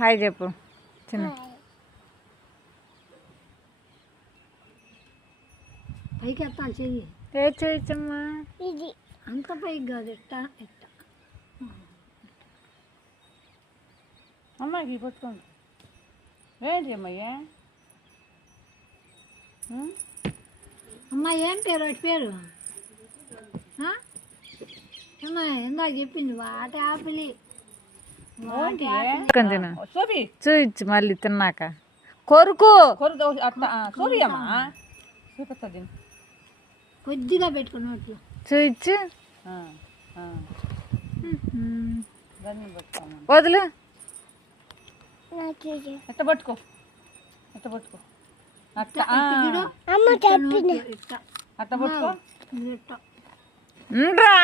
Hi చెప్పు చిన్న పైకి ఎత్తాలి చెయ్యి. ఏ చేయొచ్చమ్మా? ఇది అంత పైకి కాదు, ఎట్ట ఎట్ట అమ్మాయికి పట్టుకోండి. ఏంటి అమ్మయ్యా? అమ్మా ఏం పేరు వాటి పేరు? అమ్మా ఇందాక చెప్పింది వాటి ఆపిలి. చూయించు మళ్ళీ తిన్నాక. కొరుకు కొద్దిగా పెట్టుకున్నట్లు చూయించు. వదులు. ఎట్ట పట్టుకో, ఎట్ట పట్టుకో, అట్ట అట్ట పట్టుకో. రా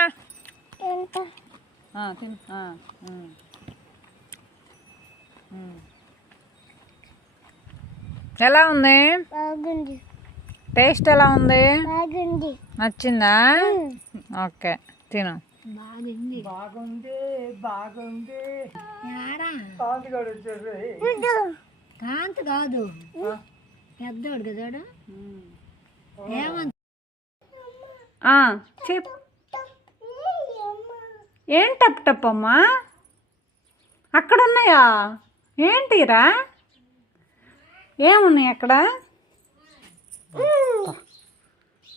ఎలా ఉంది? బాగుంది. టేస్ట్ ఎలా ఉంది? బాగుంది. నచ్చిందా? ఓకే తిను. బాగుంది. బాగుంది బాగుంది. కాంతి కాదు, పెద్దోడు కదాడు. ఏమంత చెప్పు. ఏం టప్ టప్ అమ్మా? అక్కడ ఉన్నాయా? ఏంటిరా? ఏమున్నాయి అక్కడ?